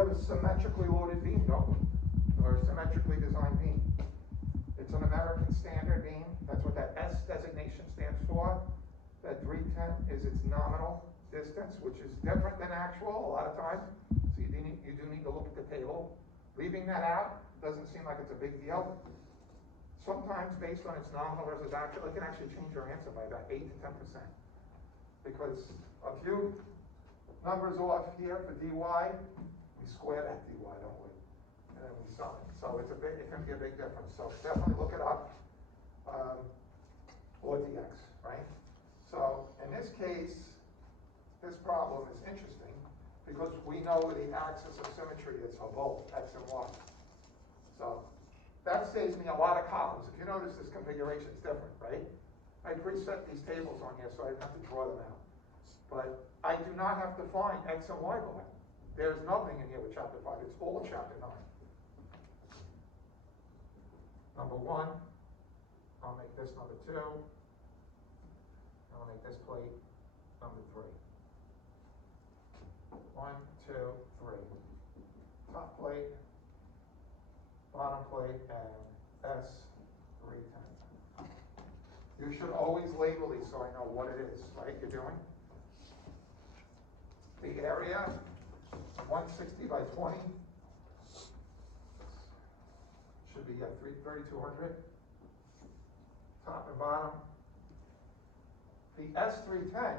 have a symmetrically loaded beam, don't we? Or a symmetrically designed beam. It's an American standard beam. That's what that S designation stands for. That 310 is its nominal distance, which is different than actual a lot of times. So you do need to look at the table. Leaving that out doesn't seem like it's a big deal. Sometimes based on its nominal versus actual, it can actually change your answer by about 8 to 10%. Because a few numbers off here for dy, we square that dy, don't we? And then we sum it. So it can be a big difference. So definitely look it up, or dx, right? So in this case, this problem is interesting because we know the axis of symmetry is for both x and y. So that saves me a lot of columns. If you notice, this configuration is different, right? I preset these tables on here so I don't have to draw them out. But I do not have to find x and y value. There's nothing in here with chapter 5. It's all chapter 9. Number 1, I'll make this number 2. I'll make this plate number 3. 1, 2, 3. Top plate, bottom plate, and S310. You should always label these so I know what it is, right? You're doing the area 160 by 20 should be at 3,200. Top and bottom. The S310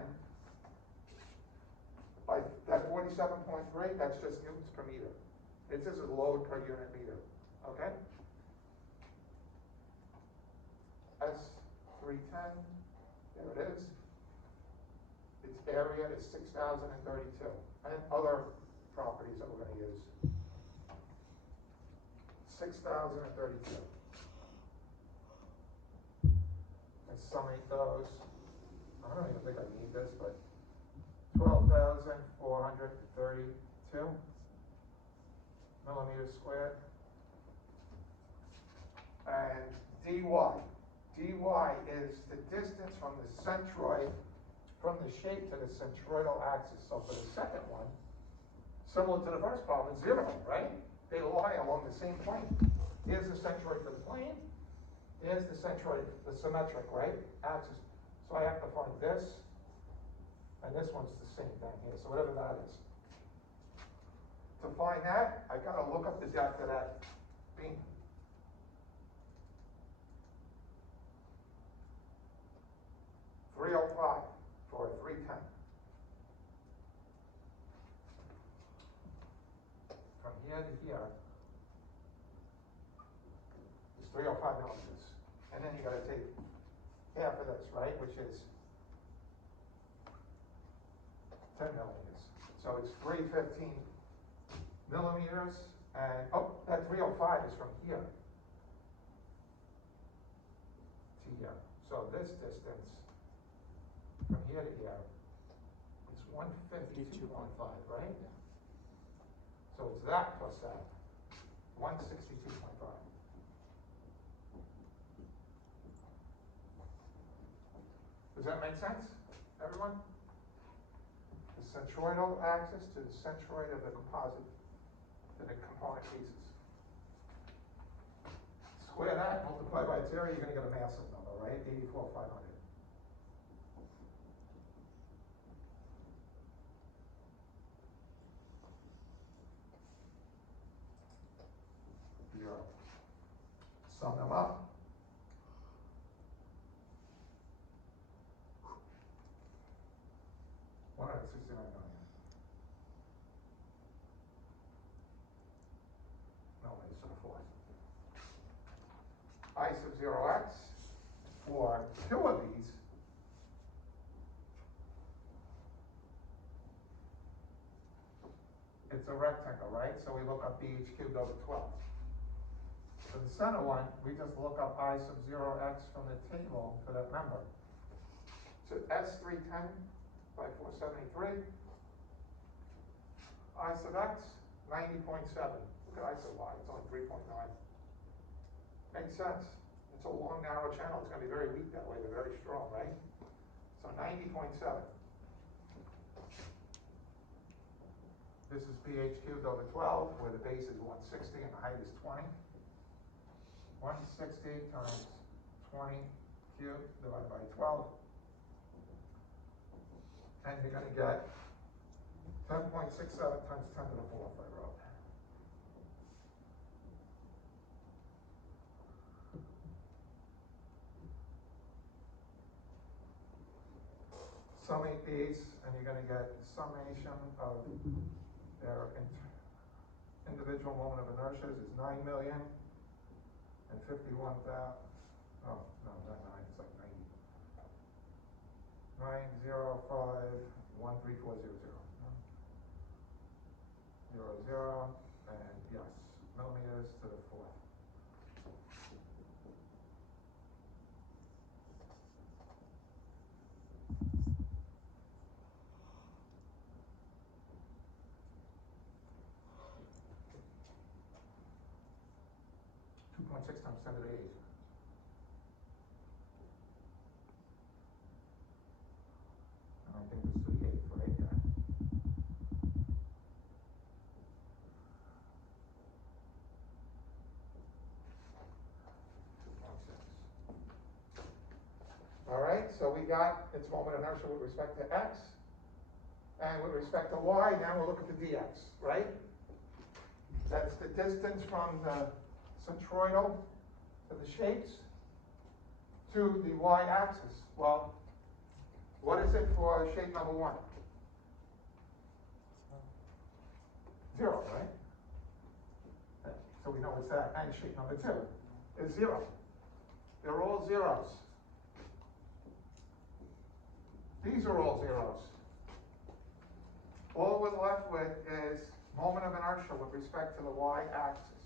by that 47.3, that's just newtons per meter. It says a load per unit meter. Okay? S310, there it is. Its area is 6,032. And other properties that we're going to use. 6,032. Let's summate those. I don't even think I need this, but 12,432 millimeters squared. And dy. dy is the distance from the centroid, from the shape to the centroidal axis. So for the second one, similar to the first problem, it's 0, right? They lie along the same plane. Here's the centroid for the plane. Here's the centroid, the symmetric, right? Axis. So I have to find this, and this one's the same thing here. So whatever that is. To find that, I gotta look up the depth of that beam. .305 for a 310. From here to here is 305 millimeters. And then you gotta take half of this, right? Which is 10 millimeters. So it's 315 millimeters. And oh, that 305 is from here to here. So this distance from here to here is 152.5, right? Yeah. So it's that plus that, 162.5. Does that make sense, everyone? The centroidal axis to the centroid of the composite, to the component pieces. Square that, multiply by its area, you're going to get a massive number, right? 84,500. Sum them up. $169 million. Millimeters to the fourth. I sub 0x for 2 of these. It's a rectangle, right? So we look up bh cubed over 12. For the center one, we just look up I sub 0x from the table for that member. So S310 by 473. I sub x, 90.7. Look at I sub y, it's only 3.9. Makes sense. It's a long, narrow channel. It's going to be very weak that way, but very strong, right? So 90.7. This is pH cubed over 12, where the base is 160 and the height is 20. 160 times 20 cubed divided by 12. And you're going to get 10.67 times 10 to the 4th, I wrote. Summate these, and you're going to get the summation of their individual moment of inertias is 9,051,000. Oh, no, not 9, it's like 90. 905134000. 00, and yes, millimeters to the 4th. .6 times 10 to the 8. And I think this is the 8th, right? Yeah. All right, so we got its moment of inertia with respect to x, and with respect to y, now we'll look at the dx, right? That's the distance from the centroidal to the shapes to the y-axis. Well, what is it for shape number 1? 0, right? So we know it's that. And shape number 2 is 0. They're all zeros. These are all zeros. All we're left with is moment of inertia with respect to the y-axis.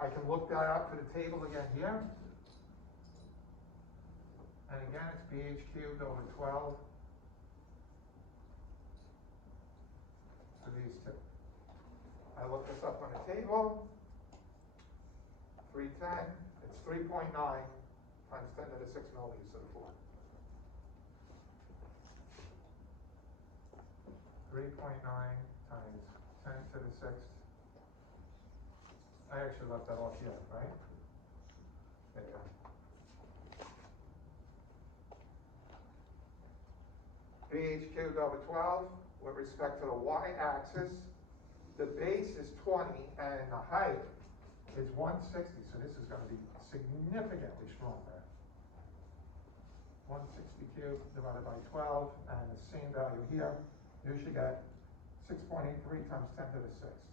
I can look that up to the table again here. And again, it's pH cubed over 12 for these two. I look this up on the table. 310, it's 3.9 times 10 to the 6 millimeters to the 4th. 3.9 times 10 to the 6th. I actually left that off here, right? There you go. pH cubed over 12 with respect to the y-axis. The base is 20 and the height is 160, so this is going to be significantly stronger. 160 cubed divided by 12, and the same value here. You should get 6.83 times 10 to the 6th.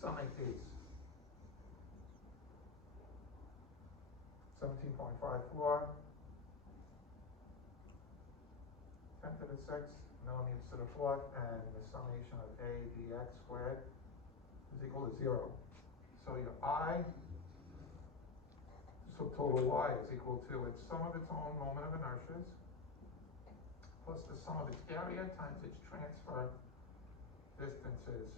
Summate these. 17.54. 10 to the 6th millimeters to the 4th, and the summation of a dx squared is equal to 0. So your I subtotal y is equal to its sum of its own moment of inertias plus the sum of its area times its transfer distances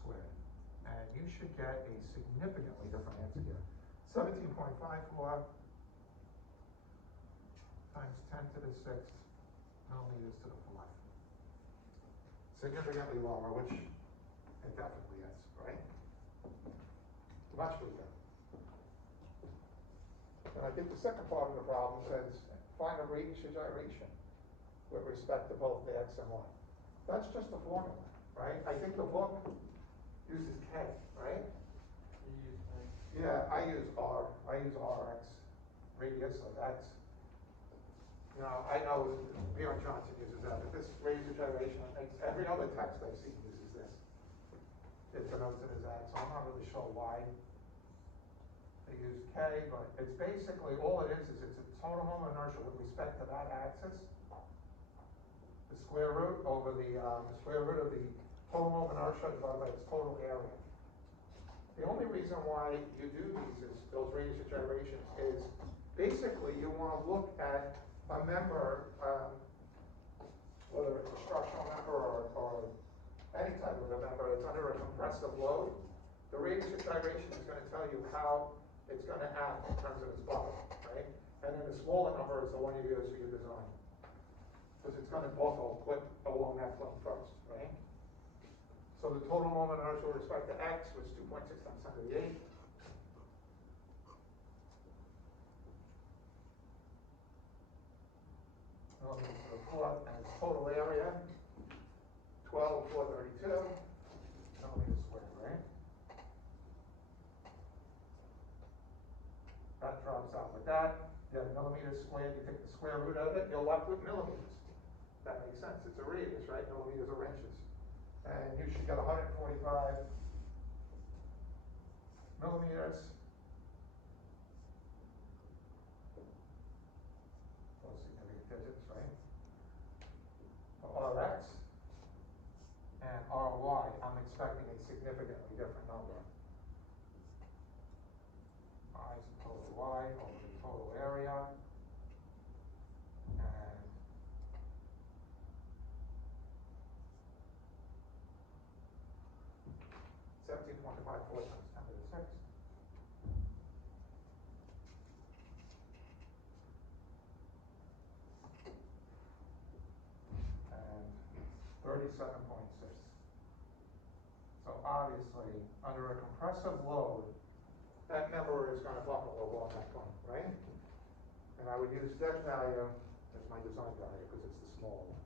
squared. And you should get a significantly different answer here. 17.54 times 10 to the 6th millimeters to the 4th. Significantly lower, which it definitely is, right? Much weaker. And I think the second part of the problem says find a radius of gyration with respect to both the x and y. That's just a formula, right? I think the book uses K, right? You use K. Yeah, I use R. I use RX radius of x. You know, I know Bjorn Johnson uses that, but this radius of gyration, every other text I've seen uses this. It denotes it as x, so I'm not really sure why they use K, but it's basically, all it is it's a total moment of inertia with respect to that axis. The square root over the square root of the total moment of inertia divided by its total area. The only reason why you do those radius of gyrations is basically you want to look at a member, whether it's a structural member or any type of a member that's under a compressive load. The radius of gyration is going to tell you how it's gonna act in terms of its buffer, right? And then the smaller number is the one you use for your design. Because it's gonna also clip along that plane first, right? So the total moment of inertia with respect to x was 2.6 times 10 to the 8. Millimeters to the fourth, and its total area, 12,432 millimeters squared, right? That drops out with that. You have millimeters squared, you take the square root of it, you're left with millimeters. That makes sense. It's a radius, right? Millimeters are inches. And you should get 145 millimeters. Those significant digits, right? For Rx. And Ry, I'm expecting a significantly different number. I is the total Y over the total area. And 17.54 times 10 to the 6. And 37.6. So obviously, under a compressive load, that number is going to buckle over on that point, right? And I would use that value as my design value because it's the small one.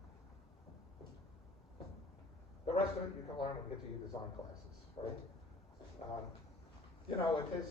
The rest of it you can learn when you get to your design classes, right? You know, with his